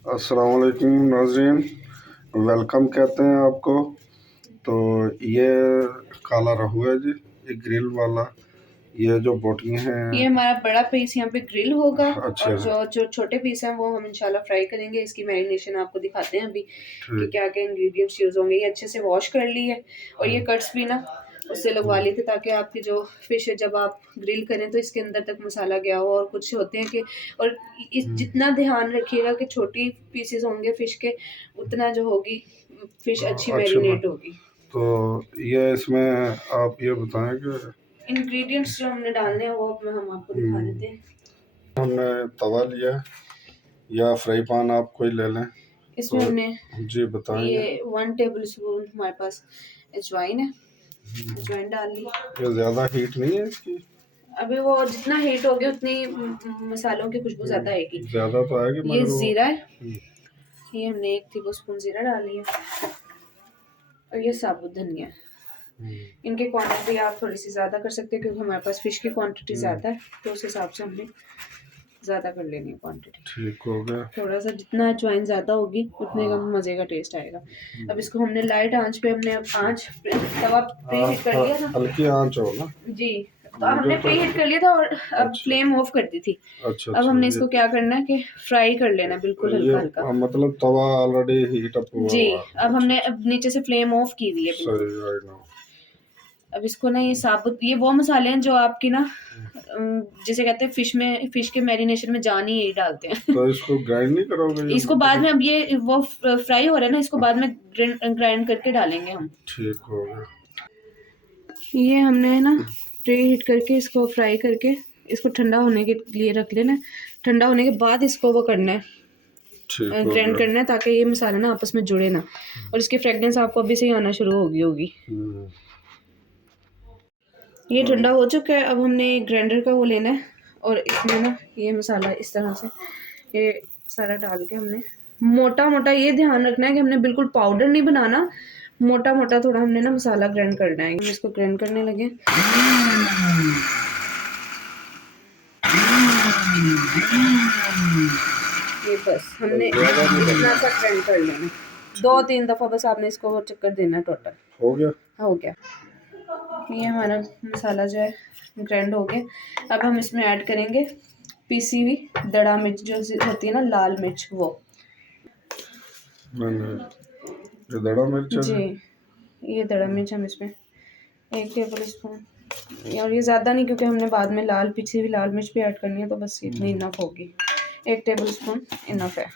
अस्सलाम वालेकुम नाज़रीन, वेलकम कहते हैं आपको। तो ये काला रहू है जी, ये ग्रिल वाला। ये जो बोटियाँ ये हैं। हमारा बड़ा पीस यहाँ पे ग्रिल होगा अच्छा, और जो जो छोटे पीस हैं वो हम इंशाल्लाह फ्राई करेंगे। इसकी मैरिनेशन आपको दिखाते हैं अभी कि ठीक। क्या क्या इंग्रेडिएंट्स यूज़ होंगे। ये अच्छे से वॉश कर ली है और ये कट्स भी ना उससे लगवा ली थी ताकि आपकी जो फिश है जब आप ग्रिल करें तो इसके अंदर तक मसाला गया हो। और कुछ होते हैं कि और इस जितना ध्यान रखिएगा कि छोटी पीसेस होंगे फिश के उतना जो होगी फिश अच्छी अच्छा मैरिनेट होगी। तो ये इसमें आप ये बताएं कि इंग्रेडिएंट्स जो हमने डालने हैं वो हम आपको दिखा देते हैं। हमने तवा लिया या फ्राई पैन आप कोई ले लें। इसमें तो हमने जी बताएंगे। ये 1 टेबल स्पून हमारे पास अजवाइन है, अजवाइन डाल ली। ये ज़्यादा हीट नहीं है इसकी? अभी वो जितना हीट होगी उतनी मसालों की खुशबू ज्यादा आएगी। ज़्यादा तो आएगी ये मगर वो जीरा है, ये हमने 1 टेबल स्पून जीरा डाली है और ये साबुत धनिया है। इनकी क्वांटिटी आप थोड़ी सी ज़्यादा कर सकते हैं क्योंकि हमारे पास फिश की क्वांटिटी ज़्यादा है तो उस हिसाब से हमने ज़्यादा कर लेनी है क्वांटिटी। ठीक हो गया। थोड़ा सा जितना अजवाइन ज़्यादा होगी उतने का मज़े का टेस्ट आएगा। अब इसको हमने लाइट आंच पे हमने आंच तवा प्री हीट कर लिया था। हल्की आंच हो ना जी, तो हमने प्री हीट कर लिया था और अब फ्लेम ऑफ कर दी थी। अच्छा अब हमने इसको क्या करना है कि फ्राई कर लेना बिल्कुल हल्का हल्का। मतलब तवा ऑलरेडी हीट अप हुआ जी, हुआ। अब हमने अब नीचे से फ्लेम ऑफ की हुई है बिल्कुल। सही, आई नो। अब इसको ना ये साबुत ये वो मसाले हैं जो आपकी ना जिसे कहते हैं फिश के मैरिनेशन में जान ही यही डालते हैं। तो इसको ग्राइंड नहीं करोगे ये? इसको बाद में अब ये वो फ्राई हो रहा है ना इसको बाद में ग्राइंड करके डालेंगे हम। ठीक हो गया। ये हमने ना प्री हीट करके इसको फ्राई करके इसको ठंडा होने के लिए रख लेना है। ठंडा होने के बाद इसको वो करना है, ठीक हो ग्राइंड गया। करना है ताकि ये मसाला ना आपस में जुड़े ना। और इसकी फ्रेगनेंस आपको अभी से ही आना शुरू होगी। ये ठंडा हो चुका है। अब हमने ग्राइंडर का वो लेना है और इसमें ना ये मसाला इस तरह से ये सारा डाल के हमने मोटा मोटा ये ध्यान रखना है कि हमने बिल्कुल पाउडर नहीं बनाना, मोटा मोटा थोड़ा हमने ना मसाला ग्राइंड करना है। हम इसको ग्राइंड करने लगे। ये बस हमने इतना सा ग्राइंड कर लेना, 2-3 दफ़ा बस आपने इसको वो चक्कर देना है। टोटल हो गया। हो गया। ये हमारा मसाला जो है ग्राइंड हो गया। अब हम इसमें ऐड करेंगे पीसी हुई दड़ा मिर्च जो होती है ना लाल मिर्च वो। ये दड़ा मिर्च है जी, ये दड़ा मिर्च हम इसमें 1 टेबल स्पून, और ये ज़्यादा नहीं क्योंकि हमने बाद में पीसी हुई लाल मिर्च भी ऐड करनी है तो बस इतनी इनफ होगी। 1 टेबल स्पून इनफ है।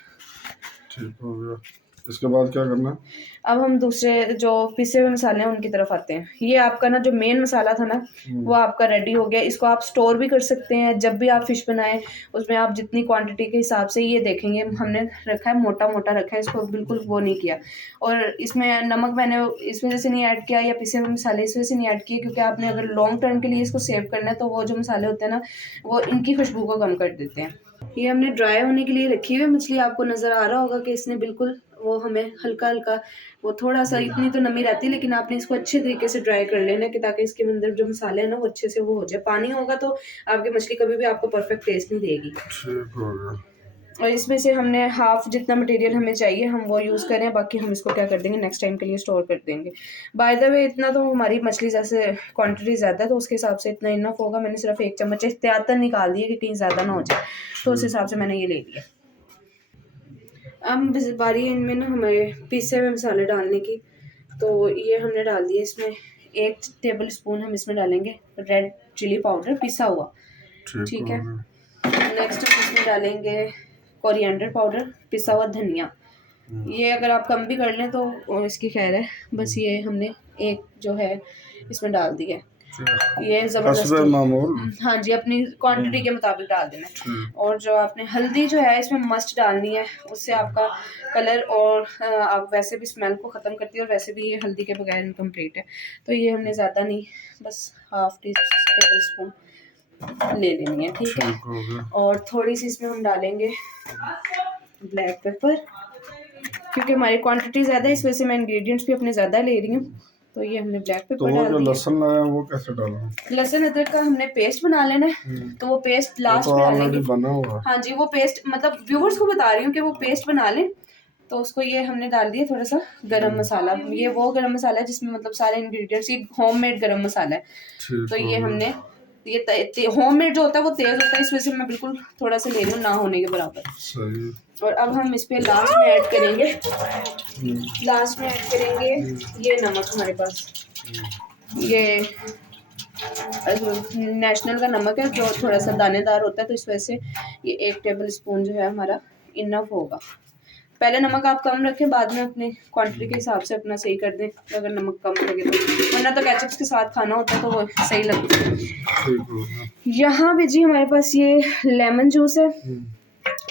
ठीक हो गया। इसके बाद क्या करना है? अब हम दूसरे जो पिसे हुए मसाले हैं उनकी तरफ आते हैं। ये आपका ना जो मेन मसाला था ना वो आपका रेडी हो गया। इसको आप स्टोर भी कर सकते हैं। जब भी आप फिश बनाएं उसमें आप जितनी क्वांटिटी के हिसाब से ये देखेंगे हमने रखा है मोटा मोटा रखा है, इसको बिल्कुल वो नहीं किया। और इसमें नमक मैंने इस वजह से नहीं ऐड किया या पिसे हुए मसाले इस वजह से नहीं ऐड किए क्योंकि आपने अगर लॉन्ग टर्म के लिए इसको सेव करना है तो वो जो मसाले होते हैं ना वो इनकी खुशबू को कम कर देते हैं। ये हमने ड्राई होने के लिए रखी हुई मछली। आपको नज़र आ रहा होगा कि इसने बिल्कुल वो हमें हल्का हल्का वो थोड़ा सा इतनी तो नमी रहती है लेकिन आपने इसको अच्छे तरीके से ड्राई कर लेना कि ताकि इसके अंदर जो मसाले हैं ना वो अच्छे से वो हो जाए। पानी होगा तो आपकी मछली कभी भी आपको परफेक्ट टेस्ट नहीं देगी। ठीक हो गया। और इसमें से हमने हाफ जितना मटेरियल हमें चाहिए हम वो यूज़ करें, बाकी हम इसको क्या कर देंगे नेक्स्ट टाइम के लिए स्टोर कर देंगे। बाय द वे इतना तो हमारी मछली जैसे क्वांटिटी ज़्यादा है तो उसके हिसाब से इतना इनफ होगा। मैंने सिर्फ 1 चम्मच एहतियातन निकाल दिए कि कहीं ज़्यादा ना हो जाए तो उस हिसाब से मैंने ये ले लिया। अब बारी है इनमें ना हमारे पीसे हुए मसाले डालने की। तो ये हमने डाल दिया इसमें 1 टेबल स्पून हम इसमें डालेंगे रेड चिली पाउडर पिसा हुआ। ठीक है, नेक्स्ट हम इसमें डालेंगे कोरिएंडर पाउडर पिसा हुआ धनिया। ये अगर आप कम भी कर लें तो इसकी खैर है। बस ये हमने एक जो है इसमें डाल दिया है। ये जबरदस्त मामूल। हाँ जी, अपनी क्वांटिटी के मुताबिक डाल देना है। और जो आपने हल्दी जो है इसमें मस्ट डालनी है, उससे आपका कलर और आप वैसे भी स्मेल को ख़त्म करती है और वैसे भी ये हल्दी के बगैर इनकम्प्लीट है। तो ये हमने ज़्यादा नहीं बस हाफ टेबल स्पून ले लेनी है। ठीक है, और थोड़ी सी इसमें हम डालेंगे ब्लैक पेपर क्योंकि हमारी क्वांटिटी ज़्यादा है इस वजह से मैं इंग्रेडिएंट्स भी अपने ज़्यादा ले रही हूँ। तो ये हमने ब्लैक तो पेपर वो डाल जो दिया। लहसुन लाया वो कैसे डालना? लहसुन अदरक का हमने पेस्ट बना लेना है, तो वो पेस्ट वो लास्ट तो में ऑलरेडी डालेंगे। बना हुआ है। हाँ जी, वो पेस्ट मतलब व्यूवर्स को बता रही हूँ कि वो पेस्ट बना लें। तो उसको ये हमने डाल दिया थोड़ा सा गरम मसाला। ये वो गरम मसाला है जिसमें मतलब सारे इंग्रेडिएंट्स, ये होममेड गरम मसाला है। ठीक तो हो ये गया। हमने ये होममेड जो होता है वो तेज होता है, इस वजह से मैं बिल्कुल थोड़ा सा ले रही हूँ, ना होने के बराबर। सही। और अब हम इस पे लास्ट में ऐड करेंगे, लास्ट में ऐड करेंगे ये नमक हमारे पास। ये नेशनल का नमक है जो थोड़ा सा दानेदार होता है, तो इस वजह से ये 1 टेबल स्पून जो है हमारा इनफ होगा। पहले नमक आप कम रखें, बाद में अपने क्वांटिटी के हिसाब से अपना सही कर दें अगर नमक कम लगे तो, वरना तो केचप्स के साथ खाना होता है तो वो सही लगता है। यहाँ पे जी हमारे पास ये लेमन जूस है।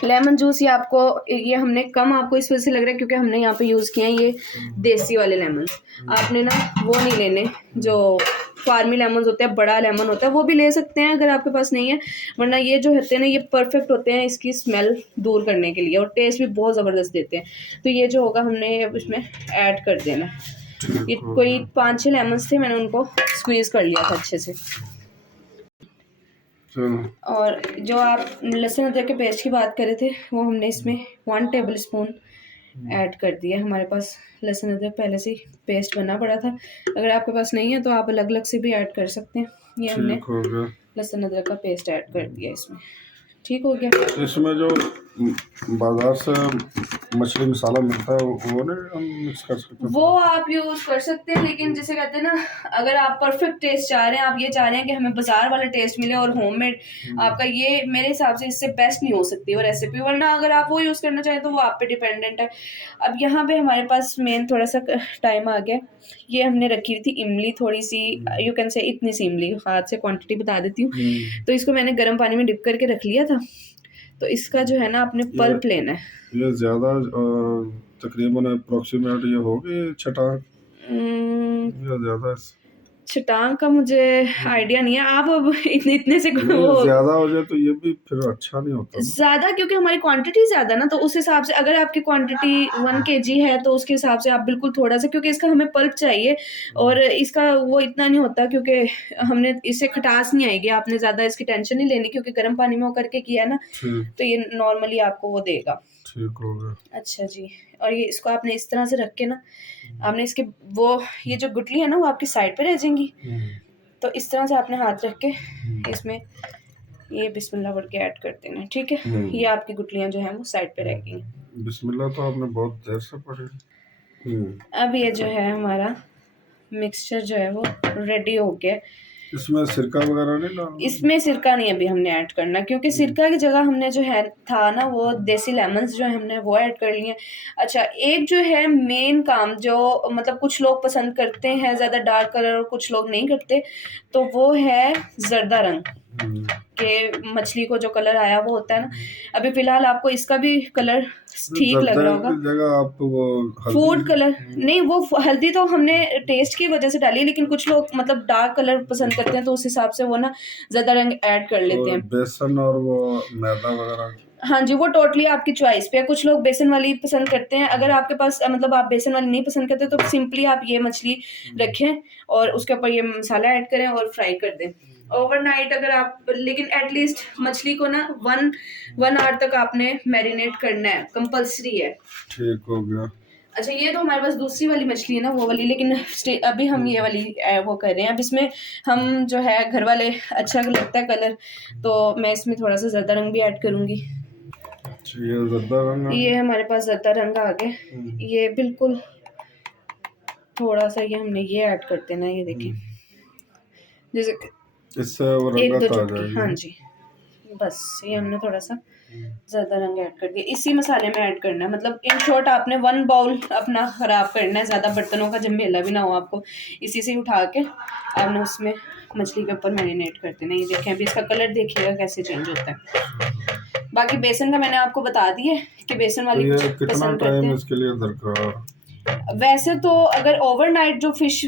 लेमन जूस ये आपको, ये हमने कम आपको इस वजह से लग रहा है क्योंकि हमने यहाँ पे यूज़ किए हैं ये देसी वाले लेमन। आपने ना वो नहीं लेने जो फार्मी लेमन होते हैं, बड़ा लेमन होता है, वो भी ले सकते हैं अगर आपके पास नहीं है, वरना ये जो होते हैं ना ये परफेक्ट होते हैं इसकी स्मेल दूर करने के लिए, और टेस्ट भी बहुत ज़बरदस्त देते हैं। तो ये जो होगा हमने इसमें ऐड कर देना। ये कोई 5-6 लेमन्स थे, मैंने उनको स्क्वीज़ कर लिया था अच्छे से। और जो आप लहसुन अदरक के पेस्ट की बात कर रहे थे वो हमने इसमें 1 टेबल स्पून ऐड कर दिया। हमारे पास लहसुन अदरक पहले से ही पेस्ट बना पड़ा था, अगर आपके पास नहीं है तो आप अलग अलग से भी ऐड कर सकते हैं। ये हमने लहसुन अदरक का पेस्ट ऐड कर दिया इसमें। ठीक हो गया। इसमें जो बाजार से मछली मसाला मिलता है वो नहीं हम मिक्स कर सकते? वो आप यूज़ कर सकते हैं, लेकिन जिसे कहते हैं ना, अगर आप परफेक्ट टेस्ट चाह रहे हैं, आप ये चाह रहे हैं कि हमें बाजार वाला टेस्ट मिले और होममेड आपका, ये मेरे हिसाब से इससे बेस्ट नहीं हो सकती वो रेसिपी, वरना अगर आप वो यूज़ करना चाहें तो वो आप पे डिपेंडेंट है। अब यहाँ पे हमारे पास मेन थोड़ा सा टाइम आ गया। ये हमने रखी थी इमली, थोड़ी सी यू कैन से इतनी सी इमली, हाथ से क्वांटिटी बता देती हूँ। तो इसको मैंने गर्म पानी में डिप करके रख लिया था। तो इसका जो है ना आपने पल्प लेना है। ये ज़्यादा तकरीबन अप्रोक्सीमेट ये होगी छटाक या ज़्यादा? छटांग का मुझे आइडिया नहीं है, आप अब इतने से ज़्यादा हो जाए तो ये भी फिर अच्छा नहीं होता ज़्यादा, क्योंकि हमारी क्वांटिटी ज़्यादा ना, तो उस हिसाब से अगर आपकी क्वांटिटी 1 kg है तो उसके हिसाब से आप बिल्कुल थोड़ा सा, क्योंकि इसका हमें पल्प चाहिए और इसका वो इतना नहीं होता क्योंकि हमने इससे खटास नहीं आएगी। आपने ज़्यादा इसकी टेंशन नहीं लेनी क्योंकि गर्म पानी में वो करके किया ना, तो ये नॉर्मली आपको वो देगा। ठीक हो गया। अच्छा जी, और ये इसको आपने इस तरह से रख के ना, आपने इसके वो ये जो गुठली है ना वो आपकी साइड पे रह जाएंगी। तो इस तरह से आपने हाथ रख के इसमें ये बिस्मिल्लाह पढ़ के ऐड कर देना। ठीक है, ये आपकी गुठलियाँ जो हैं वो साइड पे रह गई। बिस्मिल्लाह तो आपने बहुत देर से पढ़ी। अब ये जो है हमारा मिक्सचर जो है वो रेडी हो गया। इसमें सिरका वगैरह नहीं डालना? इसमें सिरका नहीं अभी हमने ऐड करना, क्योंकि सिरका की जगह हमने जो है था ना वो देसी लेमन्स जो है हमने वो ऐड कर लिए। अच्छा, एक जो है मेन काम जो मतलब कुछ लोग पसंद करते हैं ज़्यादा डार्क कलर और कुछ लोग नहीं करते, तो वो है जर्दा रंग के मछली को जो कलर आया वो होता है ना। अभी फिलहाल आपको इसका भी कलर ठीक लग रहा होगा। जगह आप वो फूड कलर नहीं, वो हल्दी तो हमने टेस्ट की वजह से डाली, लेकिन कुछ लोग मतलब डार्क कलर पसंद करते हैं तो उस हिसाब से वो ना ज़्यादा रंग ऐड कर लेते हैं। बेसन और वो मैदा वगैरह? हाँ जी, वो टोटली आपकी चॉइस पे है। कुछ लोग बेसन वाली पसंद करते हैं, अगर आपके पास मतलब आप बेसन वाली नहीं पसंद करते तो सिंपली आप ये मछली रखें और उसके ऊपर ये मसाला ऐड करें और फ्राई कर दें ओवरनाइट अगर आप, लेकिन एटलीस्ट मछली को ना 1 आवर तक आपने मैरिनेट करना है, कंपल्सरी है। ठीक हो गया। अच्छा, ये तो हमारे पास दूसरी वाली मछली है ना वो वाली, लेकिन अभी हम ये वाली वो कर रहे हैं। अब इसमें हम जो है घर वाले अच्छा लगता है कलर, तो मैं इसमें थोड़ा सा ज़्यादा रंग भी ऐड करूँगी। ये हमारे पास ज़्यादा रंग आ गए, ये बिल्कुल थोड़ा सा ये हमने ये ऐड कर देना है। ये देखिए जैसे इससे वो रंगत आ जाएगी। हाँ जी, बस ये हमने थोड़ा सा ज़्यादा रंग ऐड कर दिया, इसी मसाले में ऐड करना है। मतलब इन शॉर्ट आपने 1 बाउल अपना ख़राब करना है, ज़्यादा बर्तनों का झमेला भी ना हो आपको। इसी से उठा के आपने उसमें मछली के ऊपर मैरिनेट कर देना। ये देखें अभी इसका कलर देखिएगा कैसे चेंज होता है। बाकी बेसन का मैंने आपको बता दिया कि बेसन वाली तो ये कितना टाइम इसके लिए दरकार? वैसे तो अगर ओवरनाइट जो फिश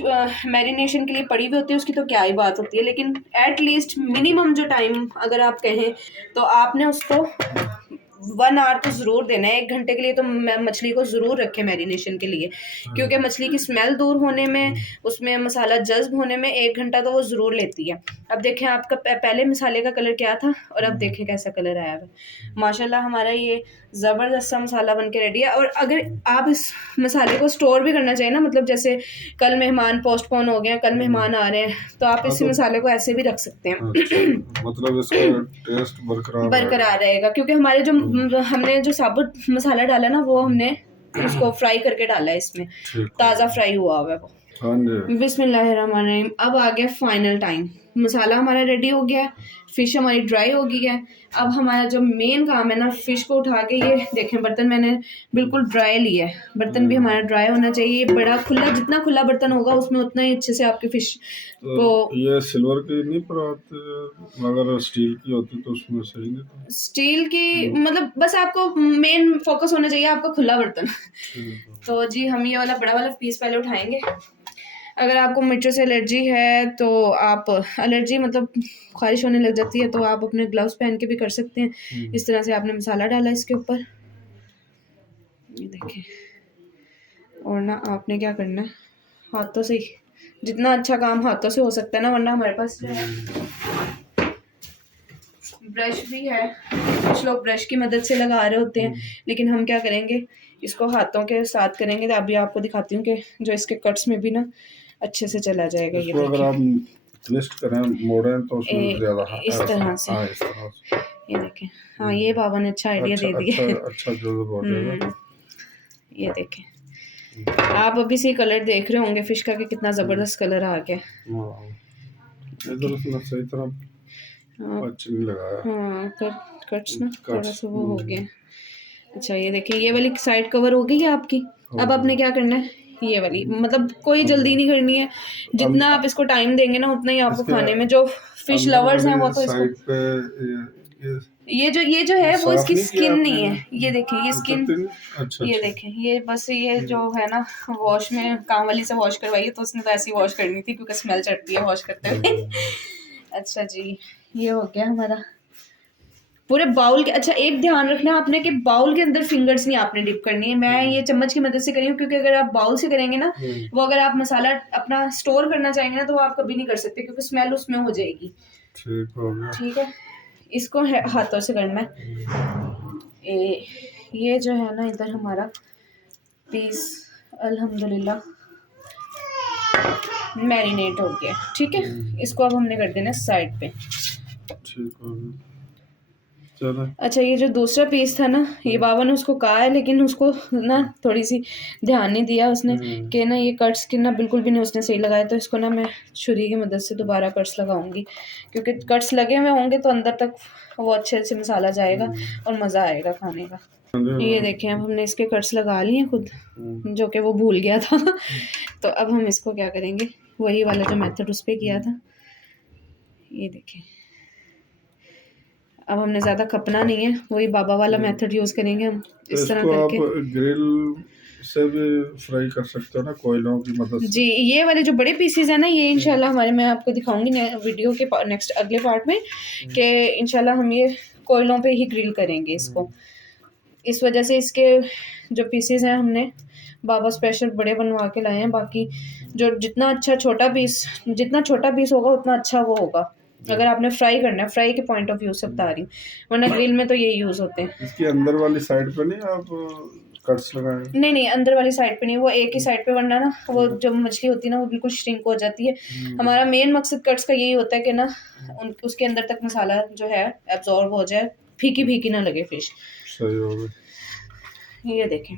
मैरिनेशन के लिए पड़ी हुई होती है उसकी तो क्या ही बात होती है, लेकिन एट लीस्ट मिनिमम जो टाइम अगर आप कहें तो आपने उसको 1 आवर तो ज़रूर देना है, 1 घंटे के लिए तो मछली को ज़रूर रखें मैरिनेशन के लिए, क्योंकि मछली की स्मेल दूर होने में, उसमें मसाला जज्ब होने में 1 घंटा तो वो ज़रूर लेती है। अब देखें आपका पहले मसाले का कलर क्या था और अब देखें कैसा कलर आया है। माशाल्लाह हमारा ये ज़बरदस्त सा मसाला बन के रेडी है। और अगर आप इस मसाले को स्टोर भी करना चाहिए ना, मतलब जैसे कल मेहमान पोस्टपोन हो गए हैं, कल मेहमान आ रहे हैं, तो आप इस मसाले को ऐसे भी रख सकते हैं। मतलब इसका टेस्ट बरकरार रहेगा, क्योंकि हमारे जो हमने जो साबुत मसाला डाला ना, वो हमने उसको फ्राई करके डाला है, इसमें ताज़ा फ्राई हुआ हुआ है वो। हाँ जी। बिस्मिल्लाहिर्रहमानिर्रहीम। अब आ गया फाइनल टाइम, मसाला हमारा रेडी हो गया है, फ़िश हमारी ड्राई हो गई है। अब हमारा जो मेन काम है ना, फ़िश को उठा के, ये देखें बर्तन मैंने बिल्कुल ड्राई लिया है, बर्तन भी हमारा ड्राई होना चाहिए। बड़ा खुला, जितना खुला बर्तन होगा उसमें उतना ही अच्छे से आपकी फ़िश तो ये सिल्वर की नहीं परात, अगर स्टील की होती तो उसमें सही नहीं था। स्टील की मतलब बस आपको मेन फोकस होना चाहिए आपका खुला बर्तन। तो जी हम ये वाला बड़ा वाला पीस पहले उठाएंगे। अगर आपको मिर्चों से एलर्जी है तो आप, एलर्जी मतलब ख़ारिश होने लग जाती है, तो आप अपने ग्लव्स पहन के भी कर सकते हैं। इस तरह से आपने मसाला डाला इसके ऊपर, ये देखें। और ना आपने क्या करना है, हाथों से ही, जितना अच्छा काम हाथों से हो सकता है ना, वरना हमारे पास जो है ब्रश भी है, कुछ लोग ब्रश की मदद से लगा रहे होते हैं, लेकिन हम क्या करेंगे, इसको हाथों के साथ करेंगे। तो अभी आपको दिखाती हूँ कि जो इसके कट्स में भी ना अच्छे से चला जाएगा। ये अगर आप ट्विस्ट करें, मोड़ें तो उसमें ज़्यादा इस तरह से, इस तरह से ये देखें। हाँ ये बाबा ने अच्छा आइडिया दे दिया। अच्छा जो हो जाएगा। ये देखें, आप अभी से कलर देख रहे होंगे फिश का कि कितना ज़बरदस्त कलर आ गया। इधर उसने सही तरह नहीं लगाया। हाँ कट्स ना थोड़ा सा वो हो गया। अच्छा ये देखिए, ये वाली साइड कवर हो गई है आपकी। अब आपने क्या करना है, ये वाली, मतलब कोई जल्दी नहीं करनी है, जितना आप इसको टाइम देंगे ना उतना ही आपको खाने में, जो फिश लवर्स हैं वो तो इसको, ये जो है वो इसकी स्किन नहीं है, ये देखें ये स्किन, ये देखें ये बस ये जो है ना, वॉश में काम वाली से वॉश करवाइए, तो उसने तो ऐसी वॉश करनी थी क्योंकि स्मेल चढ़ती है वॉश करते हुए। अच्छा जी ये हो गया हमारा पूरे बाउल के। अच्छा एक ध्यान रखना है आपने कि बाउल के अंदर फिंगर्स नहीं आपने डिप करनी है। मैं ये चम्मच की मदद से करी हूँ, क्योंकि अगर आप बाउल से करेंगे ना, वो अगर आप मसाला अपना स्टोर करना चाहेंगे ना, तो वो आप कभी नहीं कर सकते, क्योंकि स्मेल उसमें हो जाएगी। ठीक है, इसको हाथों से करना है। ये जो है ना, इधर हमारा पीस अल्हम्दुलिल्लाह मैरिनेट हो गया। ठीक है, इसको अब हमने कर देना साइड पे। अच्छा ये जो दूसरा पीस था ना, ये बाबा ने उसको कहा है, लेकिन उसको ना थोड़ी सी ध्यान नहीं दिया उसने कि ना ये कट्स की ना बिल्कुल भी नहीं उसने सही लगाया। तो इसको ना मैं छुरी की मदद से दोबारा कट्स लगाऊंगी, क्योंकि कट्स लगे हुए होंगे तो अंदर तक वो अच्छे से मसाला जाएगा और मज़ा आएगा खाने का। ये देखें अब हमने इसके कट्स लगा लिए खुद, जो कि वो भूल गया था। तो अब हम इसको क्या करेंगे, वही वाला जो मेथड उस पर किया था, ये देखें। अब हमने ज़्यादा खपना नहीं है, वही बाबा वाला मेथड यूज़ करेंगे हम। तो इस तरह करके आप ग्रिल से भी फ्राई कर सकते हो ना, कोयलों की मदद से। जी ये वाले जो बड़े पीसेज हैं ना, ये इंशाल्लाह हमारे, मैं आपको दिखाऊंगी वीडियो के नेक्स्ट अगले पार्ट में, कि इंशाल्लाह हम ये कोयलों पे ही ग्रिल करेंगे इसको। इस वजह से इसके जो पीसेज हैं हमने बाबा स्पेशल बड़े बनवा के लाए हैं। बाकी जो जितना छोटा पीस होगा उतना अच्छा वो होगा, अगर आपने फ्राई करना है, फ्राई के पॉइंट ऑफ व्यू से बता रही हूँ, वरना ग्रिल में तो ये यूज़ होते हैं। इसके अंदर वाली साइड पे नहीं आप कट्स लगाएंगे? नहीं अंदर वाली साइड पे नहीं, वो एक ही साइड पे, वरना ना वो जो मछली होती है ना वो बिल्कुल श्रिंक हो जाती है। हमारा मेन मकसद कट्स का यही होता है कि ना उसके अंदर तक मसाला जो है एब्जॉर्ब हो जाए, फीकी ना लगे फिश। सही हो गई। ये देखें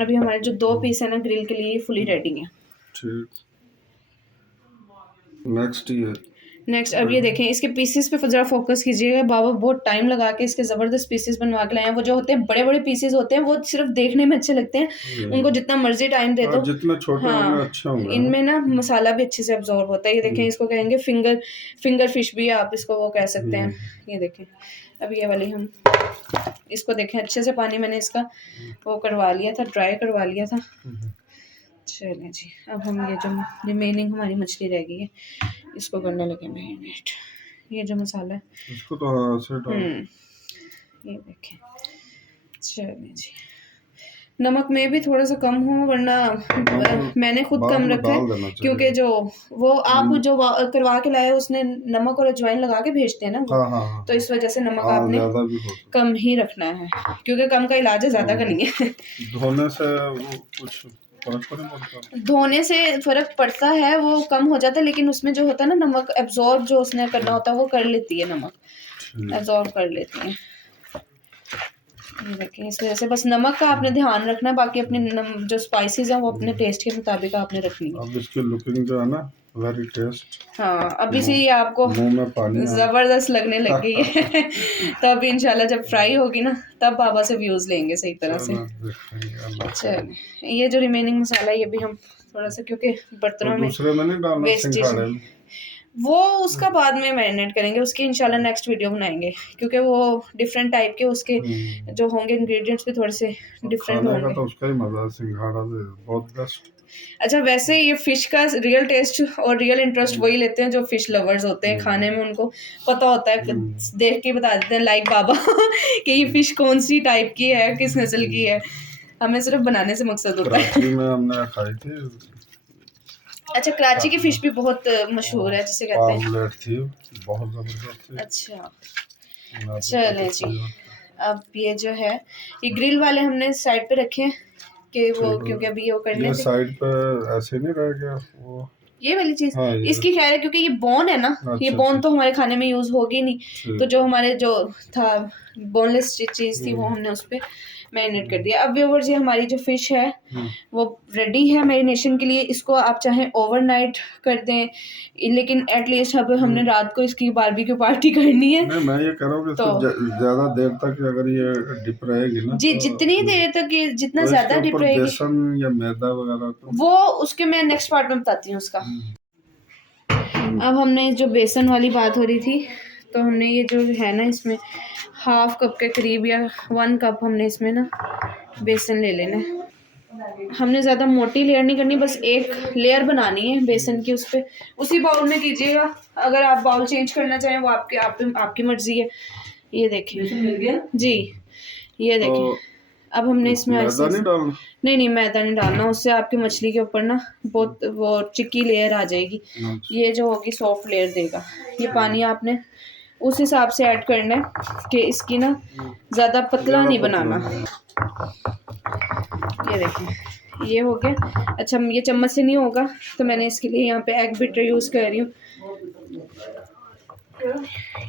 अभी हमारे जो 2 पीस है ना ग्रिल के लिए फुली रेडी हैं। ठीक, नेक्स्ट अब ये देखें इसके पीसेस पे ज़रा फोकस कीजिएगा। बाबा बहुत टाइम लगा के इसके ज़बरदस्त पीसेस बनवा के लाए हैं। वो जो होते हैं बड़े बड़े पीसेस होते हैं, वो सिर्फ देखने में अच्छे लगते हैं, उनको जितना मर्जी टाइम दे दो, जितना छोटा हाँ अच्छा होगा, इनमें ना मसाला भी अच्छे से अब्जॉर्ब होता है। ये देखें इसको कहेंगे फिंगर फिश भी आप इसको वो कह सकते हैं। ये देखें अब ये वाली हम इसको देखें अच्छे से, पानी मैंने इसका वो करवा लिया था, ड्राई करवा लिया था। चलें जी अब हम ये जो रिमेनिंग हमारी मछली रह गई है इसको करने लगे मैरिनेट। ये जो मसाला है इसको तो ये देखें चलिए जी, नमक में भी थोड़ा सा कम हो, वरना मैंने खुद बाद कम में रखा डाल है देना चाहिए। क्योंकि जो वो आप जो करवा के लाए उसने नमक और अजवाइन लगा के भेजते हैं ना वो, हाँ हाँ हाँ तो इस वजह से नमक हाँ, आपने ज़्यादा भी हो सकता कम ही रखना है क्योंकि कम का इलाज है, ज़्यादा का नहीं है। है। धोने से वो कुछ फर्क तो नहीं पड़ता? धोने से फर्क पड़ता है, वो कम हो जाता है, लेकिन उसमें जो होता है ना नमक एब्जॉर्ब जो उसने करना होता है वो कर लेती है, नमक ठीक। एब्जॉर्ब कर लेती है। ये देखिए, इस वजह से बस नमक का आपने ध्यान रखना है, बाकी अपने जो स्पाइसेस हैं वो अपने टेस्ट के मुताबिक आपने रखनी है। अब इसकी लुकिंग जो है ना वेरी टेस्ट, हाँ, अभी से ये आपको मुंह में पानी आ जबरदस्त लगने लग गई है। तो अभी इंशाल्लाह जब फ्राई होगी ना तब बाबा से व्यूज लेंगे सही तरह से। चलो देखेंगे अल्लाह। चलिए, ये जो रिमेनिंग मसाला ये भी हम थोड़ा सा, क्योंकि तो बर्तनों में दूसरे में नहीं डालना वेस्टेज, सिंघाड़े में? वो उसका बाद में मैरिनेट करेंगे, उसकी इंशाल्लाह नेक्स्ट वीडियो बनाएंगे, क्योंकि वो डिफरेंट टाइप के उसके जो होंगे इंग्रेडिएंट्स भी थोड़े से डिफरेंट खाने का होंगे। तो उसका ही मजा है, सिंघाड़ा से बहुत बेस्ट। अच्छा, वैसे ये फिश का रियल टेस्ट और रियल इंटरेस्ट वही लेते हैं जो फिश लवर्स होते हैं, खाने में उनको पता होता है, देख के बता देते हैं लाइक बाबा कि ये फिश कौन सी टाइप की है, किस नस्ल की है, हमें सिर्फ बनाने से मकसद होता है। कराची में हमने खाई थी। अच्छा, कराची की फिश भी बहुत मशहूर है जिसे कहते हैं। पामलेट थी, बहुत जबरदस्त थी। अच्छा, चलें जी, अब ये जो है ये ग्रिल वाले हमने साइड पे रखे हैं कि वो, क्योंकि अभी ये वो करने ये थे। साइड पे ऐसे नहीं रह गया वो, ये वाली चीज, हाँ, इसकी खैर है क्योंकि ये बोन है ना, ये बोन तो हमारे खाने में यूज होगी नहीं, तो जो हमारे जो था बोनलेस चीज थी वो हमने उस पे मैरिनेट कर दिया। अब व्यूअर्स, ये हमारी जो फिश है वो रेडी है मैरिनेशन के लिए। इसको आप चाहें ओवरनाइट कर दें, लेकिन एटलीस्ट अब हमने रात को इसकी बारबेक्यू पार्टी करनी है। नहीं, मैं ये कह रहा हूँ कि तो ज्यादा देर तक अगर ये डिप रहेगी ना, जी, जितनी देर तक ये जितना तो ज्यादा इसके डिप ऊपर रहेगी, बेसन या मैदा वगैरह तो वो उसके मैं नेक्स्ट पार्ट में बताती हूँ उसका। अब हमने जो बेसन वाली बात हो रही थी, तो हमने ये जो है ना इसमें हाफ कप के करीब या 1 कप हमने इसमें ना बेसन ले लेना है। हमने ज़्यादा मोटी लेयर नहीं करनी, बस एक लेयर बनानी है बेसन की, उस पर उसी बाउल में कीजिएगा। अगर आप बाउल चेंज करना चाहें वो आपकी मर्जी है। ये देखिए जी, ये देखिए, अब हमने इसमें मैदा नहीं डालना? नहीं, मैदा नहीं डालना, उससे आपकी मछली के ऊपर ना बहुत वो चिक्की लेयर आ जाएगी, ये जो होगी सॉफ्ट लेयर देगा। ये पानी आपने उस हिसाब से ऐड करना है कि इसकी ना ज़्यादा पतला नहीं बनाना। ये देखिए, ये हो गया। अच्छा, ये चम्मच से नहीं होगा तो मैंने इसके लिए यहाँ पे एग बीटर यूज़ कर रही हूँ।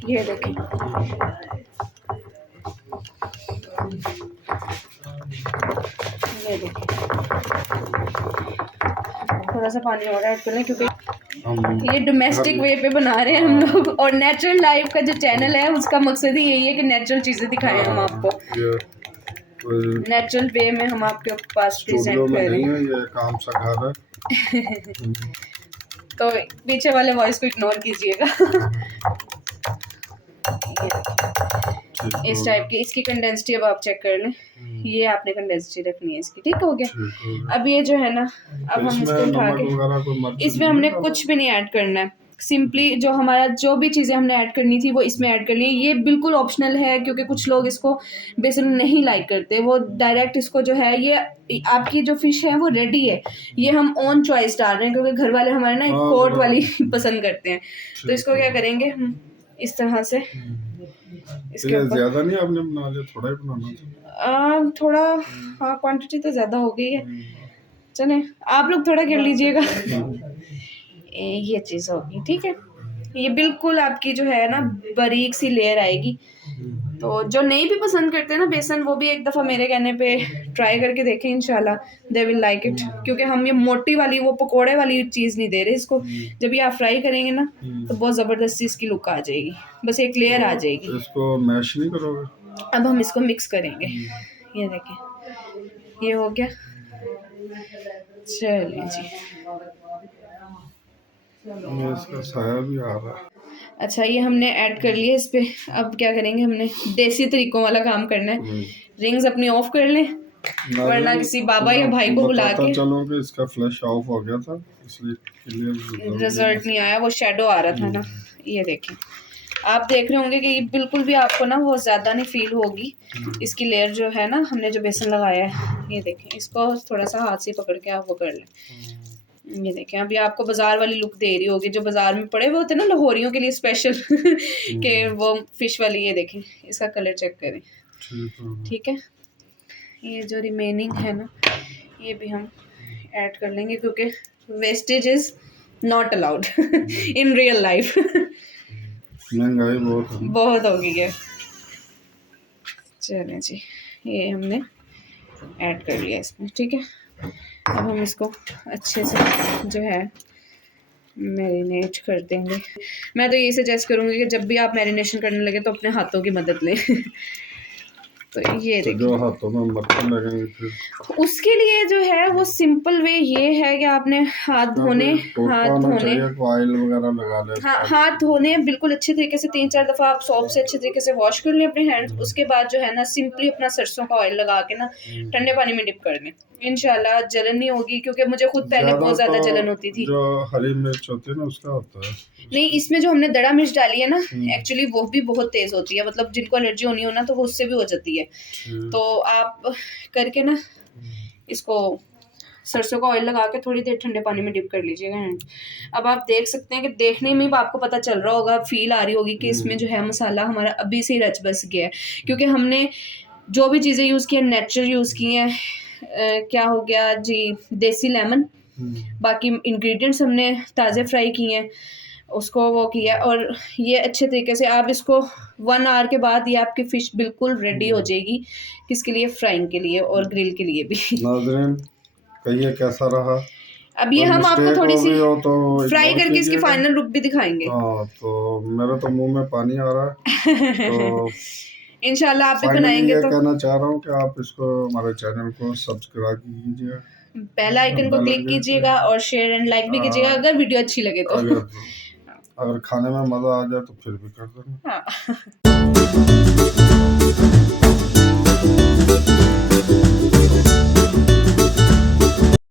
ये देखिए, ये देखिए, थोड़ा सा पानी और ऐड कर लें क्योंकि ये डोमेस्टिक वे पे बना रहे हैं हम लोग, और नेचुरल लाइफ का जो चैनल है उसका मकसद ही यही है कि नेचुरल चीज़ें दिखाएं हम आपको, नेचुरल वे में हम आपके पास प्रेजेंट कर रहे हैं। ये काम सा घर है। तो पीछे वाले वॉइस को इग्नोर कीजिएगा। इस टाइप की इसकी कंडेंसिटी अब आप चेक कर लें, ये आपने कंडेंसिटी रखनी है इसकी, ठीक हो गया। अब ये जो है ना, अब हम इसको उठा के, इसमें हमने कुछ भी नहीं ऐड करना है, सिंपली जो हमारा जो भी चीज़ें हमने ऐड करनी थी वो इसमें ऐड करनी है। ये बिल्कुल ऑप्शनल है क्योंकि कुछ लोग इसको बेसन नहीं लाइक करते, वो डायरेक्ट इसको जो है, ये आपकी जो फिश है वो रेडी है, ये हम ऑन चॉइस डाल रहे हैं क्योंकि घर वाले हमारे ना एक कोट वाली पसंद करते हैं। तो इसको क्या करेंगे हम इस तरह से, इसके ऊपर ज्यादा नहीं आपने बना लिया, थोड़ा ही बनाना था। थोड़ा, हाँ क्वांटिटी तो ज़्यादा हो गई है, चले आप लोग थोड़ा कर लीजिएगा। ये चीज़ होगी, ठीक है। ये बिल्कुल आपकी जो है ना बारीक सी लेयर आएगी। तो जो नहीं भी पसंद करते ना बेसन, वो भी एक दफ़ा मेरे कहने पे ट्राई करके देखें, इंशाल्लाह दे विल लाइक इट, क्योंकि हम ये मोटी वाली वो पकोड़े वाली चीज़ नहीं दे रहे इसको। जब ये आप फ्राई करेंगे ना तो बहुत ज़बरदस्ती इसकी लुक आ जाएगी, बस एक लेयर आ जाएगी। इसको मैश नहीं करोगे? अब हम इसको मिक्स करेंगे, ये देखें, ये हो गया। चलिए जी, इसका साया भी आ रहा है। अच्छा, ये हमने ऐड कर लिया इस पे। अब क्या करेंगे, हमने देसी तरीकों वाला काम करना है। रिंग्स अपनी ऑफ कर लें, वरना किसी बाबा या भाई को बुला के। चलो कि इसका फ्लैश ऑफ हो गया था, इसलिए रिजल्ट नहीं आया, वो शेडो आ रहा था ना। ये देखें, आप देख रहे होंगे कि ये बिल्कुल भी आपको ना वो ज़्यादा नहीं फील होगी। इसकी लेयर जो है ना, हमने जो बेसन लगाया है, ये देखें, इसको थोड़ा सा हाथ से पकड़ के आप वो कर लें। ये देखें, अभी आपको बाजार वाली लुक दे रही होगी, जो बाजार में पड़े हुए होते हैं ना लाहौरियों के लिए स्पेशल के वो फिश वाली। ये देखें, इसका कलर चेक करें। ठीक है, ये जो रिमेनिंग है ना, ये भी हम ऐड कर लेंगे क्योंकि wastage is not allowed in real life. महंगाई बहुत हो गई है। चलें जी, ये हमने ऐड कर लिया इसमें। ठीक है, अब हम इसको अच्छे से जो है मैरिनेट कर देंगे। मैं तो ये सजेस्ट करूँगी कि जब भी आप मैरिनेशन करने लगे तो अपने हाथों की मदद लें। तो ये तो जो हाथों में मक्खन लगेंगे फिर उसके लिए जो है वो सिंपल वे ये है कि आपने हाथ धोने ऑयल वगैरह लगा ले। हाँ, हाथ धोने बिल्कुल अच्छे तरीके से 3-4 दफ़ा आप सॉप से अच्छे तरीके से वॉश कर लें अपने हैंड्स। उसके बाद जो है ना सिंपली अपना सरसों का ऑयल लगा के ना ठंडे पानी में डिप कर दें। इंशाल्लाह जलन नहीं होगी, क्योंकि मुझे खुद पहले बहुत ज़्यादा जलन होती थी। जो हरी मिर्च होती है ना उसका होता है। नहीं, इसमें जो हमने दड़ा मिर्च डाली है ना, एक्चुअली वो भी बहुत तेज़ होती है, मतलब जिनको एलर्जी होनी हो ना तो वो उससे भी हो जाती है। तो आप करके ना इसको सरसों का ऑयल लगा के थोड़ी देर ठंडे पानी में डिप कर लीजिएगा हैंड। अब आप देख सकते हैं कि देखने में भी आपको पता चल रहा होगा, फील आ रही होगी कि इसमें जो है मसाला हमारा अभी से ही रच बस गया है, क्योंकि हमने जो भी चीज़ें यूज़ की हैं नेचुरल यूज़ की हैं। क्या हो गया जी, देसी लेमन, बाकी इंग्रेडिएंट्स हमने ताज़े फ्राई किए हैं, उसको वो किया। और ये अच्छे तरीके से आप इसको 1 आवर के बाद ये आपकी फ़िश बिल्कुल रेडी हो जाएगी। किसके लिए? फ्राइंग के लिए और ग्रिल के लिए भी। नाज़रीन, कहिए कैसा रहा? अब ये हम आपको थोड़ी सी तो फ्राई करके इसकी फाइनल लुक भी दिखाएंगे। हाँ, तो मेरे तो मुंह में पानी आ रहा है। तो इंशाल्लाह आप भी बनाएंगे तो कहना चाह रहा हूँ कि आप इसको हमारे चैनल को सब्सक्राइब कीजिए, बेल आइकन को क्लिक कीजिएगा और शेयर एंड लाइक भी कीजिएगा अगर वीडियो अच्छी लगे तो। अगर खाने में मज़ा आ जाए तो फिर भी कर देना। हाँ।